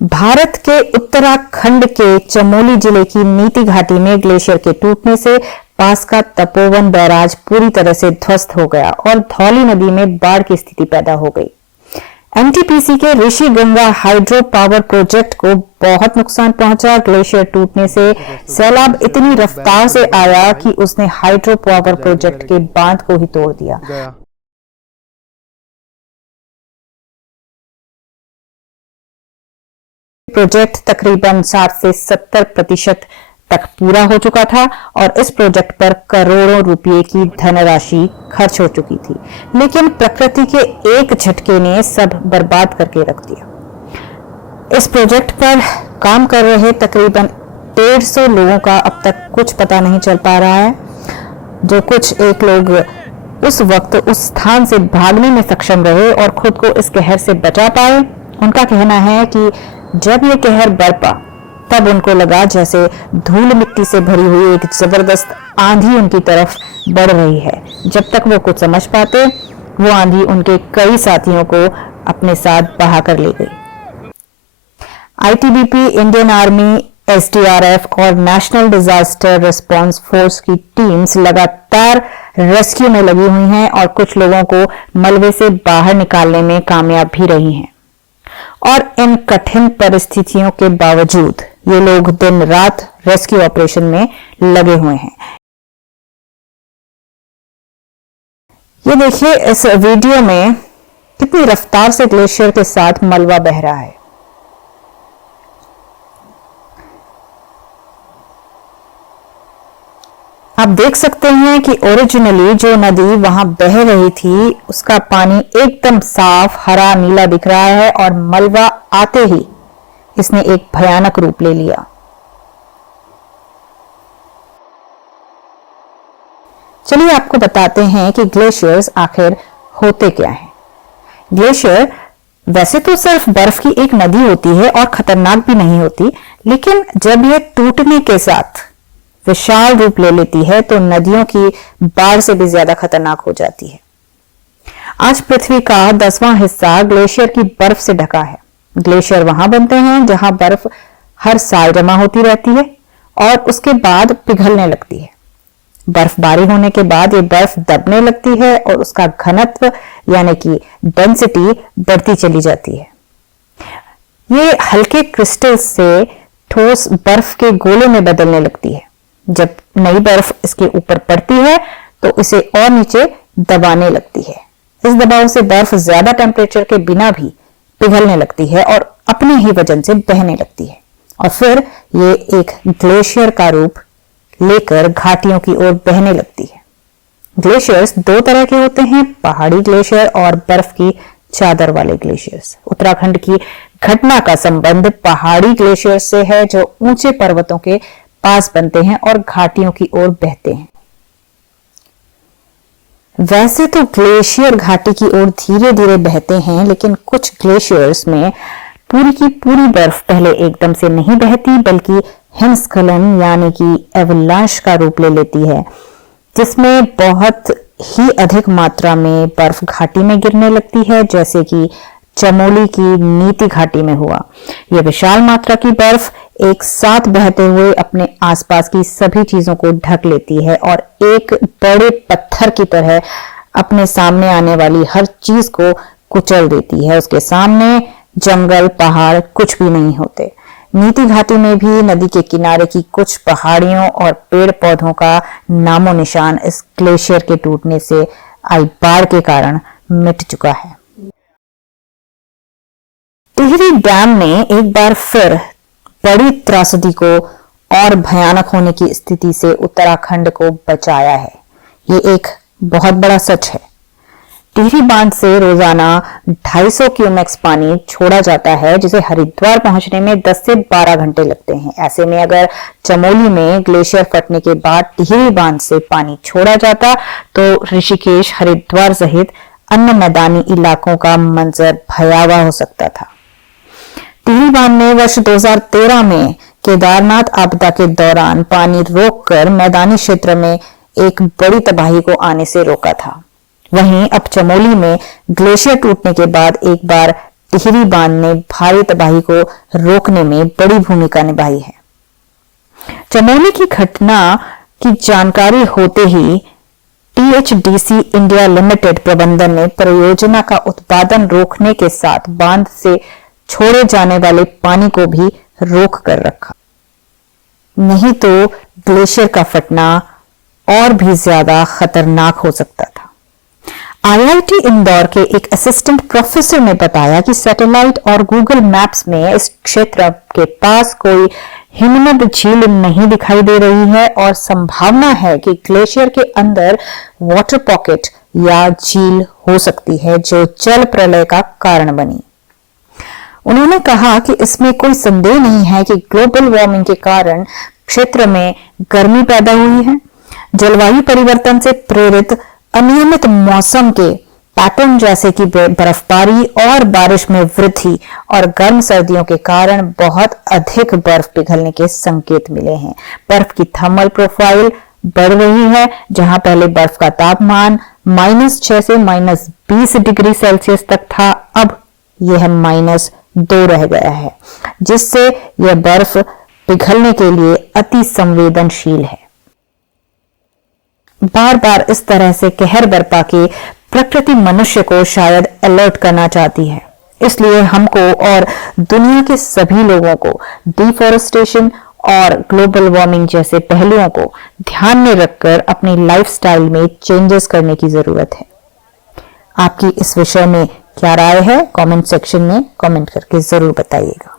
भारत के उत्तराखंड के चमोली जिले की नीति घाटी में ग्लेशियर के टूटने से पास का तपोवन बैराज पूरी तरह से ध्वस्त हो गया और धौली नदी में बाढ़ की स्थिति पैदा हो गई। एनटीपीसी के Rishi Ganga hydro power project को बहुत नुकसान पहुंचा। ग्लेशियर टूटने से सैलाब इतनी रफ्तार से आया कि उसने हाइड्रो पावर प्रोजेक्ट के बांध को ही तोड़ दिया। प्रोजेक्ट तकरीबन 60 से 70% तक पूरा हो चुका था और इस प्रोजेक्ट पर करोड़ों रुपए की धनराशि खर्च हो चुकी थी, लेकिन प्रकृति के एक झटके ने सब बर्बाद करके रख दिया। इस प्रोजेक्ट पर काम कर रहे तकरीबन 150 लोगों का अब तक कुछ पता नहीं चल पा रहा है। जो कुछ एक लोग उस वक्त उस स्थान से भागने में सक्षम रहे और खुद को इस कहर से बचा पाए, उनका कहना है कि जब ये कहर बरपा तब उनको लगा जैसे धूल मिट्टी से भरी हुई एक जबरदस्त आंधी उनकी तरफ बढ़ रही है। जब तक वो कुछ समझ पाते, वो आंधी उनके कई साथियों को अपने साथ बहा कर ले गई। आईटीबीपी, इंडियन आर्मी, एसडीआरएफ और नेशनल डिजास्टर रिस्पांस फोर्स की टीम्स लगातार रेस्क्यू में लगी हुई हैं और कुछ लोगों को मलबे से बाहर निकालने में कामयाब भी रही हैं। और इन कठिन परिस्थितियों के बावजूद ये लोग दिन रात रेस्क्यू ऑपरेशन में लगे हुए हैं। ये देखिए इस वीडियो में कितनी रफ्तार से ग्लेशियर के साथ मलबा बह रहा है। आप देख सकते हैं कि ओरिजिनली जो नदी वहां बह रही थी उसका पानी एकदम साफ हरा नीला दिख रहा है और मलबा आते ही इसने एक भयानक रूप ले लिया। चलिए आपको बताते हैं कि ग्लेशियर्स आखिर होते क्या हैं। ग्लेशियर वैसे तो सिर्फ बर्फ की एक नदी होती है और खतरनाक भी नहीं होती, लेकिन जब यह टूटने के साथ विशाल रूप ले लेती है तो नदियों की बाढ़ से भी ज्यादा खतरनाक हो जाती है। आज पृथ्वी का 10वां हिस्सा ग्लेशियर की बर्फ से ढका है। ग्लेशियर वहां बनते हैं जहां बर्फ हर साल जमा होती रहती है और उसके बाद पिघलने लगती है। बर्फबारी होने के बाद ये बर्फ दबने लगती है और उसका घनत्व यानी कि डेंसिटी बढ़ती चली जाती है। ये हल्के क्रिस्टल से ठोस बर्फ के गोले में बदलने लगती है। जब नई बर्फ इसके ऊपर पड़ती है तो इसे और नीचे दबाने लगती है। इस दबाव से बर्फ ज्यादा टेम्परेचर के बिना भी पिघलने लगती है और अपने ही वजन से बहने लगती है और फिर ये एक ग्लेशियर का रूप लेकर घाटियों की ओर बहने लगती है। ग्लेशियर्स दो तरह के होते हैं, पहाड़ी ग्लेशियर और बर्फ की चादर वाले ग्लेशियर्स। उत्तराखंड की घटना का संबंध पहाड़ी ग्लेशियर से है जो ऊंचे पर्वतों के पास बनते हैं और घाटियों की ओर बहते हैं। वैसे तो ग्लेशियर घाटी की ओर धीरे धीरे बहते हैं, लेकिन कुछ ग्लेशियर्स में पूरी की पूरी बर्फ पहले एकदम से नहीं बहती बल्कि हिमस्खलन यानी कि एवलांश का रूप ले लेती है, जिसमें बहुत ही अधिक मात्रा में बर्फ घाटी में गिरने लगती है, जैसे कि चमोली की नीति घाटी में हुआ। यह विशाल मात्रा की बर्फ एक साथ बहते हुए अपने आसपास की सभी चीजों को ढक लेती है और एक बड़े पत्थर की तरह अपने सामने आने वाली हर चीज को कुचल देती है। उसके सामने जंगल पहाड़ कुछ भी नहीं होते। नीति घाटी में भी नदी के किनारे की कुछ पहाड़ियों और पेड़ पौधों का नामो निशान इस ग्लेशियर के टूटने से आई बाढ़ के कारण मिट चुका है। टिहरी डैम ने एक बार फिर बड़ी त्रासदी को और भयानक होने की स्थिति से उत्तराखंड को बचाया है। ये एक बहुत बड़ा सच है। टिहरी बांध से रोजाना 250 क्यूमेक्स पानी छोड़ा जाता है, जिसे हरिद्वार पहुंचने में 10 से 12 घंटे लगते हैं। ऐसे में अगर चमोली में ग्लेशियर फटने के बाद टिहरी बांध से पानी छोड़ा जाता तो ऋषिकेश, हरिद्वार सहित अन्य मैदानी इलाकों का मंजर भयावह हो सकता था। टिहरी बांध ने वर्ष 2013 में केदारनाथ आपदा के दौरान पानी रोककर मैदानी क्षेत्र में एक बड़ी तबाही को आने से रोका था। वहीं अब चमोली में ग्लेशियर टूटने के बाद एक बार टिहरी बांध ने भारी तबाही को रोकने में बड़ी भूमिका निभाई है। चमोली की घटना की जानकारी होते ही THDC इंडिया लिमिटेड प्रबंधन ने परियोजना का उत्पादन रोकने के साथ बांध से छोड़े जाने वाले पानी को भी रोक कर रखा, नहीं तो ग्लेशियर का फटना और भी ज्यादा खतरनाक हो सकता था। IIT इंदौर के एक असिस्टेंट प्रोफेसर ने बताया कि सैटेलाइट और गूगल मैप्स में इस क्षेत्र के पास कोई हिमनद झील नहीं दिखाई दे रही है और संभावना है कि ग्लेशियर के अंदर वाटर पॉकेट या झील हो सकती है जो जल प्रलय का कारण बनी। उन्होंने कहा कि इसमें कोई संदेह नहीं है कि ग्लोबल वार्मिंग के कारण क्षेत्र में गर्मी पैदा हुई है। जलवायु परिवर्तन से प्रेरित अनियमित मौसम के पैटर्न जैसे कि बर्फबारी और बारिश में वृद्धि और गर्म सर्दियों के कारण बहुत अधिक बर्फ पिघलने के संकेत मिले हैं। बर्फ की थर्मल प्रोफाइल बढ़ रही है, जहां पहले बर्फ का तापमान -6 से -20 डिग्री सेल्सियस तक था, अब यह -2 रह गया है, जिससे यह बर्फ पिघलने के लिए अति संवेदनशील है। बार बार इस तरह से कहर बरपा के प्रकृति मनुष्य को शायद अलर्ट करना चाहती है। इसलिए हमको और दुनिया के सभी लोगों को डिफॉरेस्टेशन और ग्लोबल वार्मिंग जैसे पहलुओं को ध्यान में रखकर अपनी लाइफस्टाइल में चेंजेस करने की जरूरत है। आपकी इस विषय में क्या राय है? कमेंट सेक्शन में कमेंट करके जरूर बताइएगा।